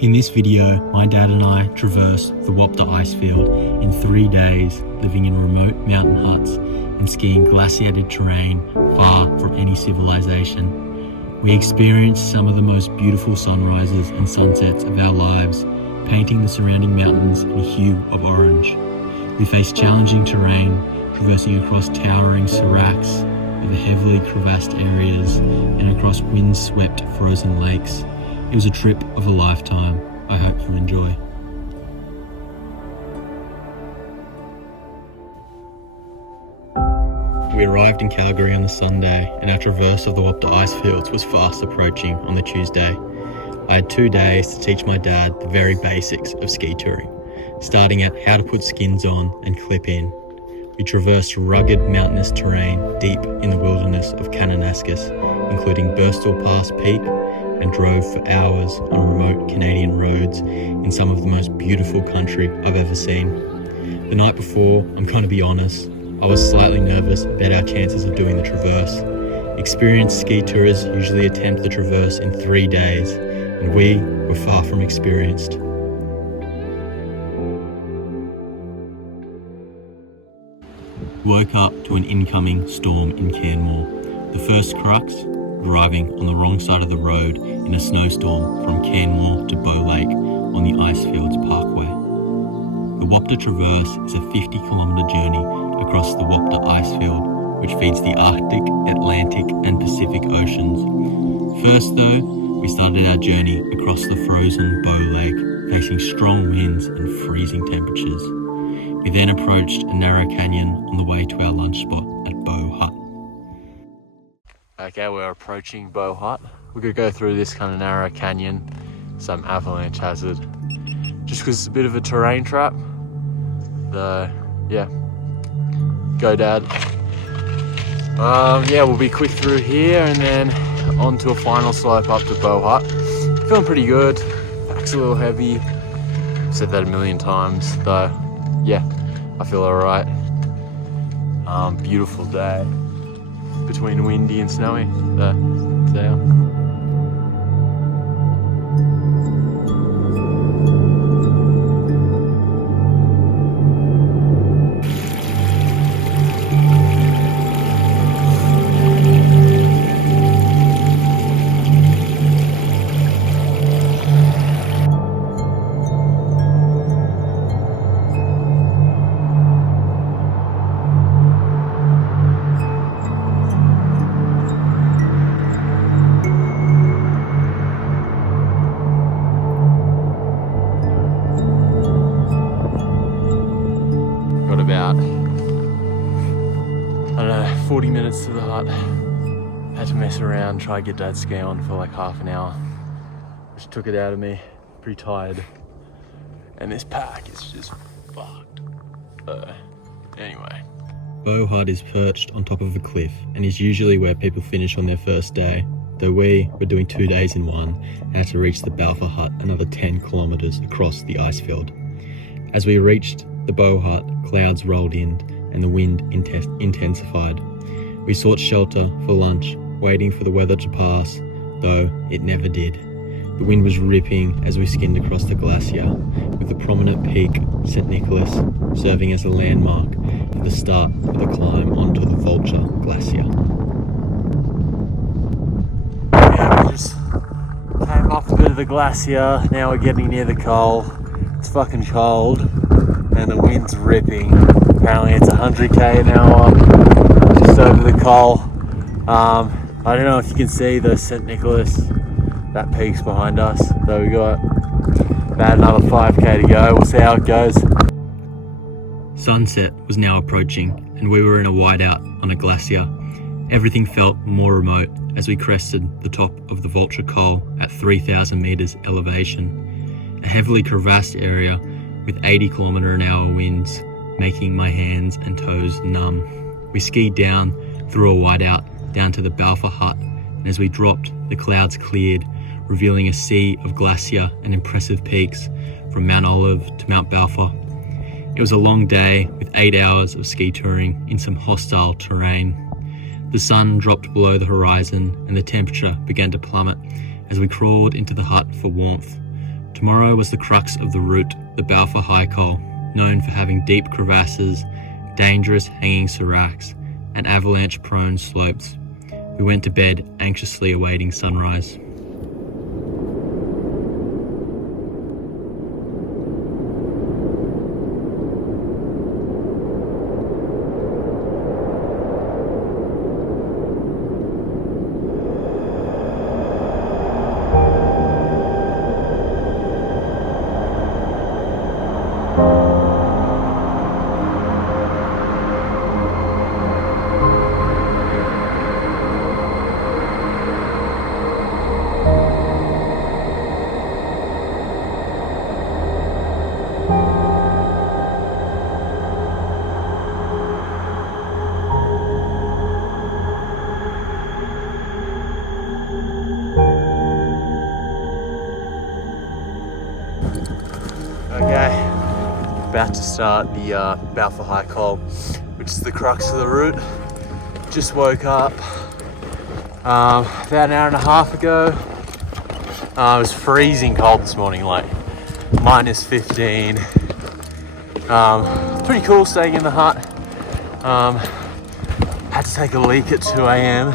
In this video, my dad and I traversed the WAPTA ice field in 3 days, living in remote mountain huts and skiing glaciated terrain far from any civilization. We experienced some of the most beautiful sunrises and sunsets of our lives, painting the surrounding mountains in a hue of orange. We faced challenging terrain, traversing across towering seracs over heavily crevassed areas and across wind-swept frozen lakes. It was a trip of a lifetime. I hope you enjoy. We arrived in Calgary on the Sunday, and our traverse of the WAPTA ice fields was fast approaching on the Tuesday. I had 2 days to teach my dad the very basics of ski touring, starting at how to put skins on and clip in. We traversed rugged mountainous terrain deep in the wilderness of Kananaskis, including Birstall Pass Peak, and drove for hours on remote Canadian roads in some of the most beautiful country I've ever seen. The night before, I'm going to be honest, I was slightly nervous about our chances of doing the traverse. Experienced ski tourists usually attempt the traverse in 3 days, and we were far from experienced. Woke up to an incoming storm in Canmore. The first crux, driving on the wrong side of the road in a snowstorm from Canmore to Bow Lake on the Icefields Parkway. The WAPTA Traverse is a 50-kilometre journey across the WAPTA Icefield, which feeds the Arctic, Atlantic and Pacific Oceans. First though, we started our journey across the frozen Bow Lake, facing strong winds and freezing temperatures. We then approached a narrow canyon on the way to our lunch spot at Bow Hut. Okay, we're approaching Bow Hut. We're gonna go through this kind of narrow canyon, some avalanche hazard, just because it's a bit of a terrain trap. Yeah, go dad. Yeah, we'll be quick through here and then on to a final slope up to Bow Hut. Feeling pretty good, back's a little heavy. I've said that a million times, though. Yeah, I feel alright. Beautiful day. Between windy and snowy. There. About, 40 minutes to the hut. Had to mess around, try to get dad's ski on for like half an hour, which took it out of me. Pretty tired. And this pack is just fucked. Anyway. Bow Hut is perched on top of a cliff and is usually where people finish on their first day, though we were doing 2 days in one and had to reach the Balfour Hut another 10 kilometres across the icefield. As we reached the Bow Hut, clouds rolled in and the wind intensified. We sought shelter for lunch, waiting for the weather to pass, though it never did. The wind was ripping as we skinned across the glacier, with the prominent peak, St. Nicholas, serving as a landmark for the start of the climb onto the Vulture Glacier. Yeah, we just came off a bit of the glacier, now we're getting near the col. It's fucking cold and the wind's ripping. Apparently it's 100k an hour just over the col. I don't know if you can see the St. Nicholas, that peak's behind us, so we got about another 5k to go. We'll see how it goes. Sunset was now approaching and we were in a whiteout on a glacier. Everything felt more remote as we crested the top of the Vulture Col at 3,000 meters elevation. A heavily crevassed area with 80km/h winds, making my hands and toes numb. We skied down through a whiteout down to the Balfour Hut, and as we dropped, the clouds cleared, revealing a sea of glacier and impressive peaks from Mount Olive to Mount Balfour. It was a long day with 8 hours of ski touring in some hostile terrain. The sun dropped below the horizon and the temperature began to plummet as we crawled into the hut for warmth. Tomorrow was the crux of the route, the Balfour High Col, known for having deep crevasses, dangerous hanging seracs, and avalanche-prone slopes. We went to bed anxiously awaiting sunrise. Okay, about to start the Balfour High Col, which is the crux of the route. Just woke up about an hour and a half ago. It was freezing cold this morning, like minus 15. Pretty cool staying in the hut. Had to take a leak at 2 a.m.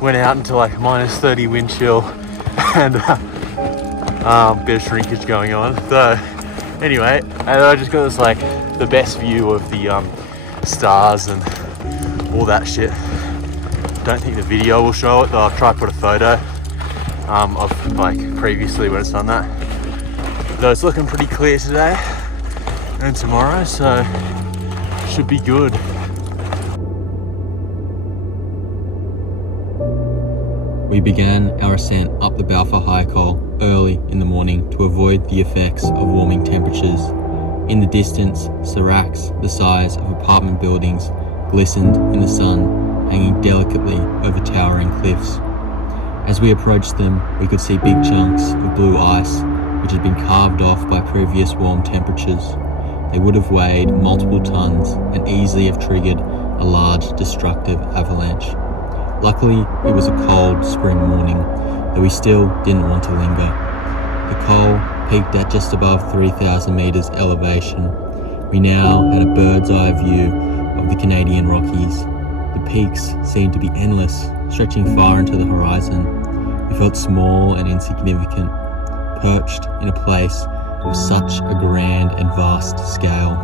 Went out into like minus 30 wind chill and bit of shrinkage going on. So anyway, and I just got this like the best view of the stars and all that shit. Don't think the video will show it, though. I'll try to put a photo of like previously when it's done that. Though it's looking pretty clear today and tomorrow, so should be good. We began our ascent up the Balfour High Col early in the morning to avoid the effects of warming temperatures. In the distance, seracs the size of apartment buildings glistened in the sun, hanging delicately over towering cliffs. As we approached them, we could see big chunks of blue ice which had been carved off by previous warm temperatures. They would have weighed multiple tons and easily have triggered a large destructive avalanche. Luckily, it was a cold spring morning, though we still didn't want to linger. The col peaked at just above 3,000 meters elevation. We now had a bird's eye view of the Canadian Rockies. The peaks seemed to be endless, stretching far into the horizon. We felt small and insignificant, perched in a place of such a grand and vast scale.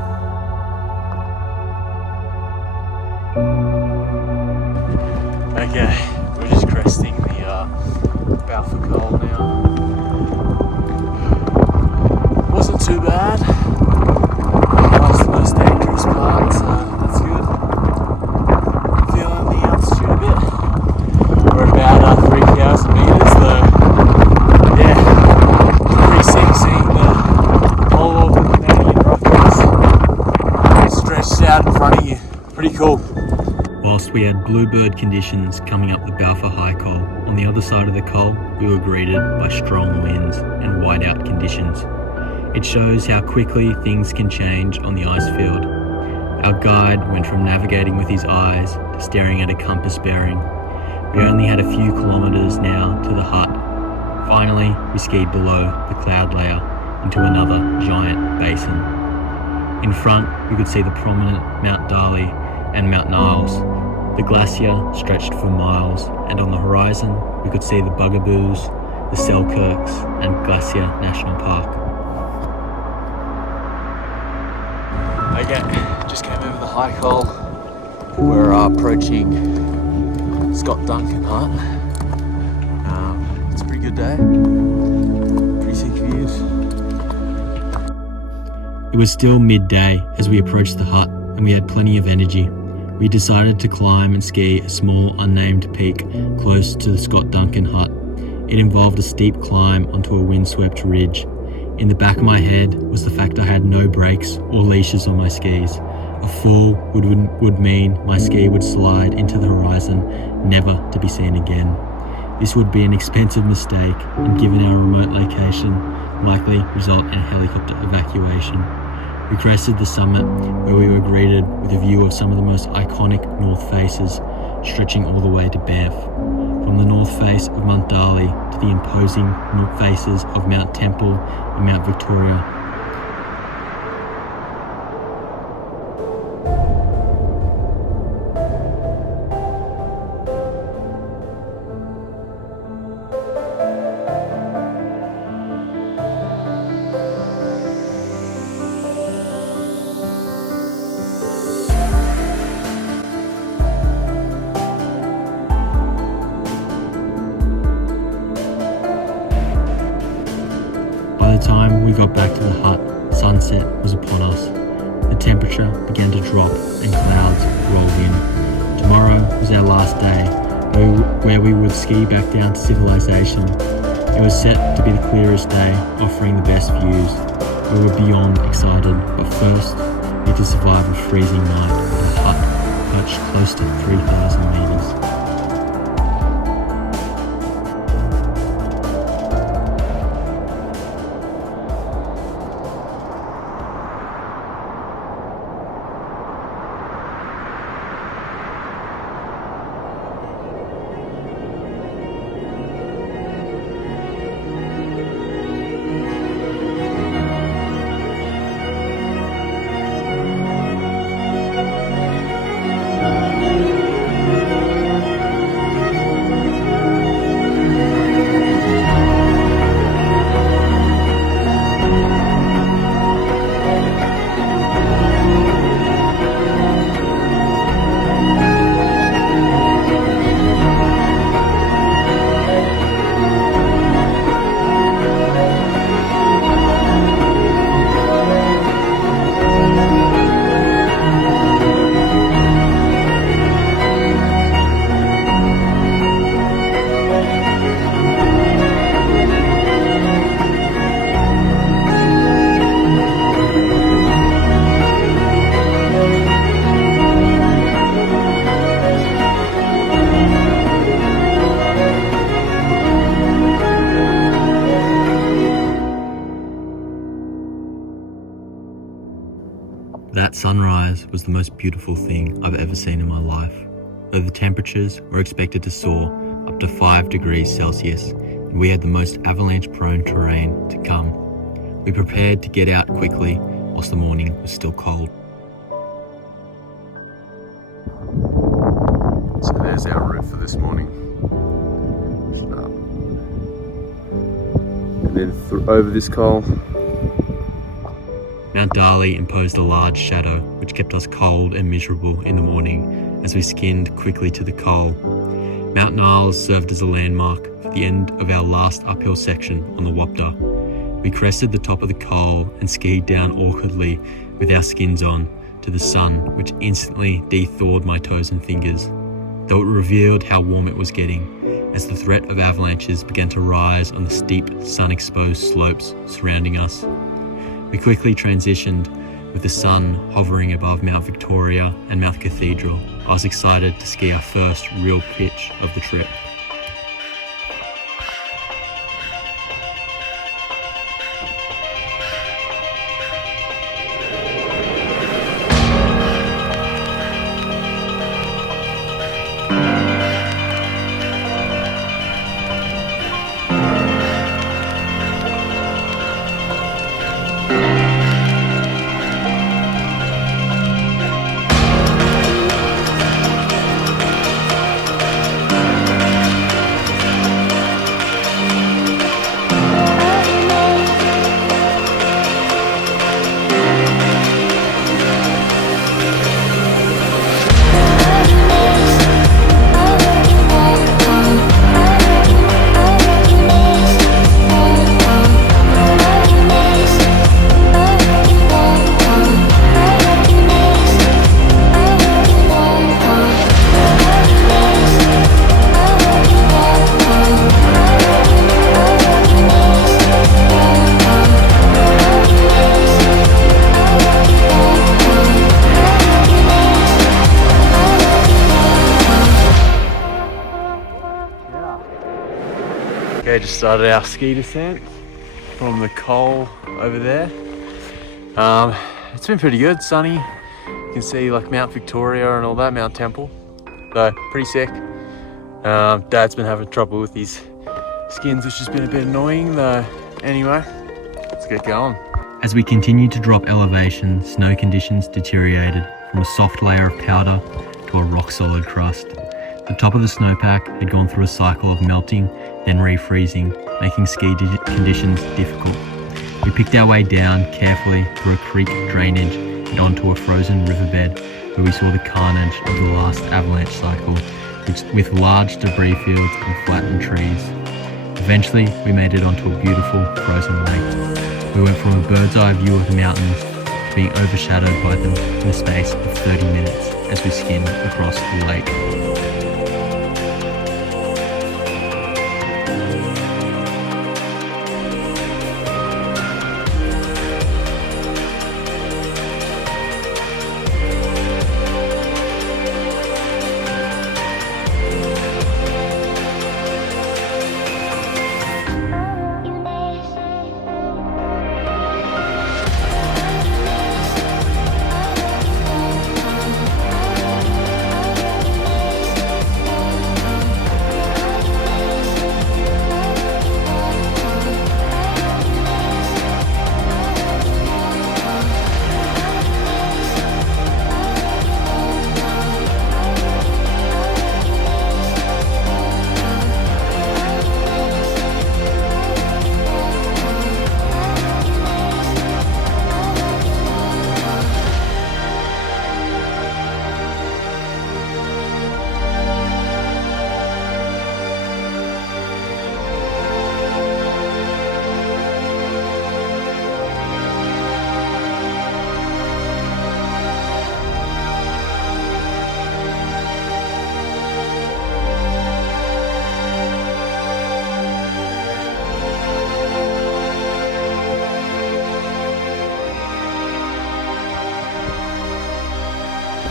Okay, we're just cresting the Balfour Col now. Wasn't too bad. That was the most dangerous part, so that's good. Feeling the altitude a bit. We're about 3,000 meters, though. Yeah, pretty sick seeing the whole of the Canadian Rockies stretched out in front of you. Pretty cool. Whilst we had bluebird conditions coming up the Balfour High Col, on the other side of the col we were greeted by strong winds and whiteout conditions. It shows how quickly things can change on the ice field. Our guide went from navigating with his eyes to staring at a compass bearing. We only had a few kilometres now to the hut. Finally, we skied below the cloud layer into another giant basin. In front, we could see the prominent Mount Darley and Mount Niles. The glacier stretched for miles, and on the horizon we could see the Bugaboos, the Selkirks and Glacier National Park. Okay, just came over the high col. We're approaching Scott Duncan Hut. It's a pretty good day. Pretty sick views. It was still midday as we approached the hut, and we had plenty of energy. We decided to climb and ski a small unnamed peak close to the Scott Duncan hut. It involved a steep climb onto a windswept ridge. In the back of my head was the fact I had no brakes or leashes on my skis. A fall would mean my ski would slide into the horizon, never to be seen again. This would be an expensive mistake, and given our remote location, likely result in a helicopter evacuation. We crested the summit, where we were greeted with a view of some of the most iconic north faces, stretching all the way to Banff. from the north face of Mount Darley to the imposing faces of Mount Temple and Mount Victoria. By the time we got back to the hut, sunset was upon us. The temperature began to drop and clouds rolled in. Tomorrow was our last day, where we would ski back down to civilization. It was set to be the clearest day, offering the best views. We were beyond excited, but first, we had to survive a freezing night at a hut perched close to 3,000 meters. That sunrise was the most beautiful thing I've ever seen in my life. Though the temperatures were expected to soar up to 5 degrees Celsius, and we had the most avalanche-prone terrain to come. We prepared to get out quickly whilst the morning was still cold. So there's our route for this morning. And then over this col. Mount Darley imposed a large shadow which kept us cold and miserable in the morning as we skinned quickly to the col. Mount Niles served as a landmark for the end of our last uphill section on the WAPTA. We crested the top of the col and skied down awkwardly with our skins on to the sun, which instantly de-thawed my toes and fingers, though it revealed how warm it was getting as the threat of avalanches began to rise on the steep, sun-exposed slopes surrounding us. We quickly transitioned with the sun hovering above Mount Victoria and Mount Cathedral. I was excited to ski our first real pitch of the trip. Okay, just started our ski descent from the col over there. It's been pretty good, sunny. You can see like Mount Victoria and all that, Mount Temple. So pretty sick. Dad's been having trouble with his skins, which has been a bit annoying though. Anyway, let's get going. As we continued to drop elevation, snow conditions deteriorated from a soft layer of powder to a rock-solid crust. The top of the snowpack had gone through a cycle of melting, then refreezing, making ski conditions difficult. We picked our way down carefully through a creek drainage and onto a frozen riverbed where we saw the carnage of the last avalanche cycle, with large debris fields and flattened trees. Eventually, we made it onto a beautiful frozen lake. We went from a bird's eye view of the mountains to being overshadowed by them in the space of 30 minutes as we skimmed across the lake.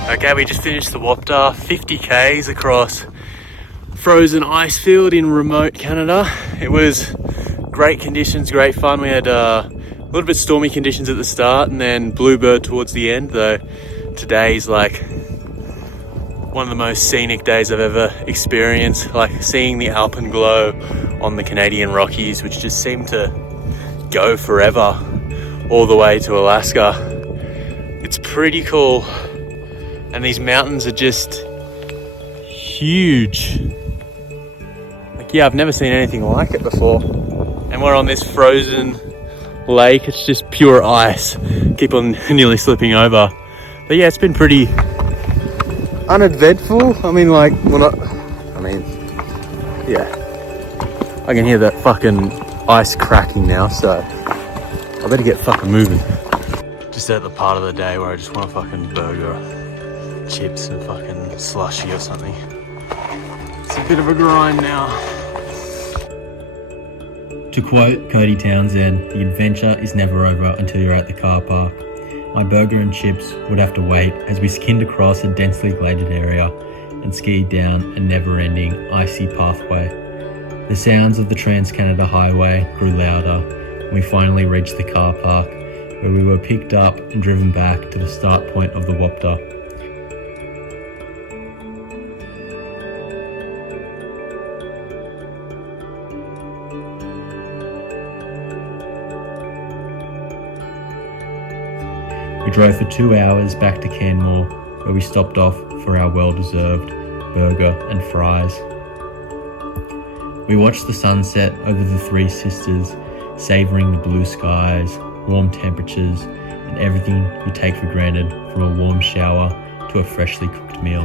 Okay, we just finished the WAPTA, 50 k's across frozen ice field in remote Canada. It was great conditions, great fun. We had a little bit stormy conditions at the start and then bluebird towards the end, though today's like one of the most scenic days I've ever experienced, like seeing the alpenglow on the Canadian Rockies, which just seemed to go forever all the way to Alaska. It's pretty cool. And these mountains are just huge. Like, yeah, I've never seen anything like it before. And we're on this frozen lake. It's just pure ice. Keep on nearly slipping over. But yeah, it's been pretty uneventful. I mean, like, yeah. I can hear that fucking ice cracking now, so I better get fucking moving. Just at the part of the day where I just want a fucking burger, chips and fucking slushy or something. It's a bit of a grind now. To quote Cody Townsend, the adventure is never over until you're at the car park. My burger and chips would have to wait as we skinned across a densely gladed area and skied down a never-ending icy pathway. The sounds of the Trans-Canada Highway grew louder and we finally reached the car park, where we were picked up and driven back to the start point of the WAPTA. We drove for 2 hours back to Canmore, where we stopped off for our well-deserved burger and fries. We watched the sunset over the Three Sisters, savouring the blue skies, warm temperatures, and everything you take for granted, from a warm shower to a freshly cooked meal.